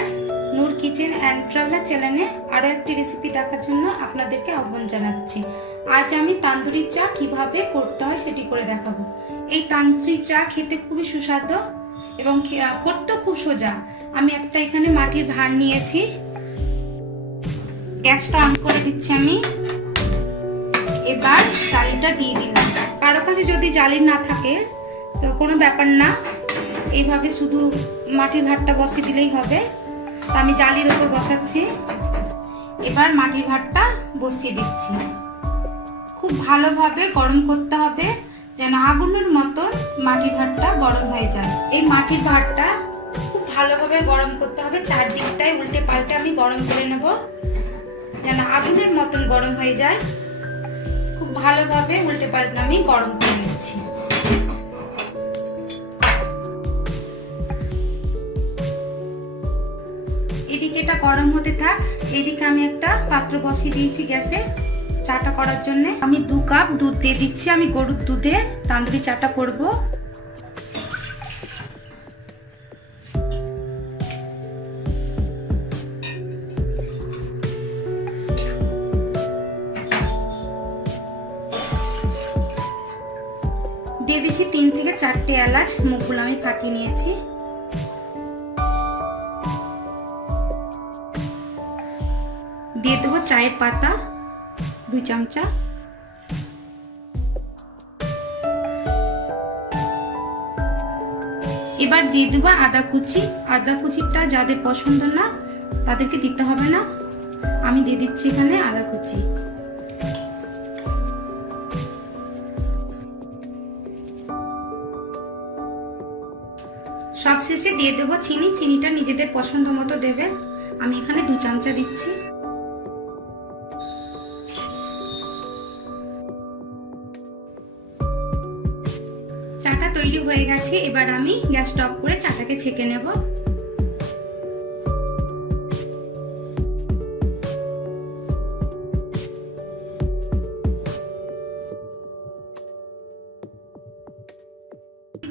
Viewers, Noor Kitchen and Traveller চ্যানেলে আরও একটি রেসিপি দেখার জন্য আপনাদেরকে আহ্বান জানাচ্ছি। আজ আমি তান্দুরি চা কিভাবে করতে হয় সেটি করে দেখাবো। এই তান্দুরি চা খেতে খুবই সুস্বাদু এবং করতে খুব সোজা। আমি একটা এখানে মাটির ভাঁড় নিয়েছি, গ্যাসটা অন করে দিচ্ছি আমি। এবার জালিটা দিয়ে দিলাম। কারো কাছে যদি জালি না থাকে তো কোনো ব্যাপার না, এইভাবে শুধু মাটির ভাতটা বসিয়ে দিলেই হবে। তো আমি জালির ওপর বসাচ্ছি। এবার মাটির ভাতটা বসিয়ে দিচ্ছি। খুব ভালোভাবে গরম করতে হবে যেন আগুনের মতন মাটির ভাতটা গরম হয়ে যায়। এই মাটির ভাতটা খুব ভালোভাবে গরম করতে হবে, চারদিকটাই উল্টে পাল্টে আমি গরম করে নেব যেন আগুনের মতন গরম হয়ে যায়। খুব ভালোভাবে উল্টে পাল্টে আমি গরম করে নিচ্ছি। এদিকে এটা গরম হতে থাক। এদিকে আমি একটা পাত্র বসিয়ে দিয়েছি গ্যাসে চাটা করার জন্য। আমি 2 কাপ দুধ দিয়ে দিচ্ছি। আমি গরুর দুধে তান্দুরি চাটা করব। দিয়ে দিচ্ছি 3 থেকে 4টে এলাচ, মুখগুলো আমি ফাটিয়ে নিয়েছি। দিয়ে দেবো চায়ের পাতা 2 চামচা। এবার দিয়ে দেবো আদা কুচি। আদা কুচিটা যাদের পছন্দ না তাদেরকে দিতে হবে না, আমি দিয়ে দিচ্ছি এখানে আদা কুচি। সবশেষে দিয়ে দেবো চিনি। চিনিটা নিজেদের পছন্দ মতো দেবেন। আমি এখানে 2 চামচা দিচ্ছি। চাটা তৈরি হয়ে গেছে। এবার আমি গ্যাসটা অফ করে চাটাকে ছেঁকে নেব।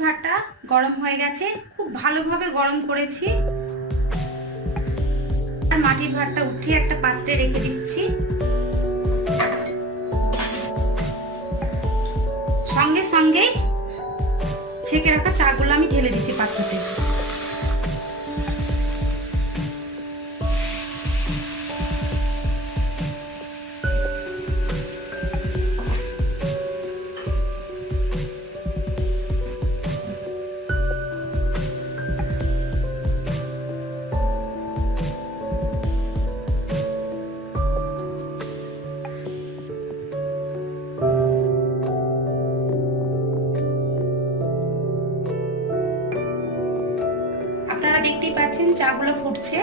ভাতটা গরম হয়ে গেছে, খুব ভালোভাবে গরম করেছি। আর মাটির ভাতটা উঠিয়ে একটা পাত্রে রেখে দিচ্ছি। সঙ্গে সঙ্গে ছেঁকে রাখা চাগুলো আমি ঢেলে দিচ্ছি পাত্রতে। আপনারা দেখতেই পাচ্ছেন চাগুলো ফুটছে।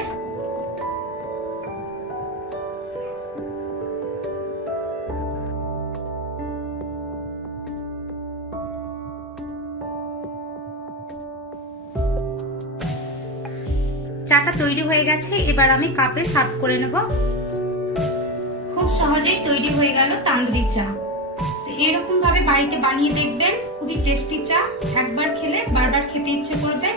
চাটা তৈরি হয়ে গেছে। এবার আমি কাপে সার্ভ করে নেব। খুব সহজেই তৈরি হয়ে গেল তান্দুরি চা। এরকম ভাবে বাড়িতে বানিয়ে দেখবেন, খুবই টেস্টি চা। একবার খেলে বারবার খেতে ইচ্ছে করবে।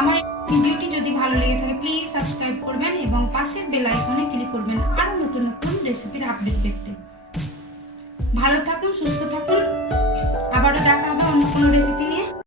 আমার ভিডিওটি যদি ভালো লেগে থাকে প্লিজ সাবস্ক্রাইব করবেন এবং পাশের বেল আইকনে ক্লিক করবেন আরো নতুন নতুন রেসিপির আপডেট দেখতে। ভালো থাকুন, সুস্থ থাকুন। আবারও দেখা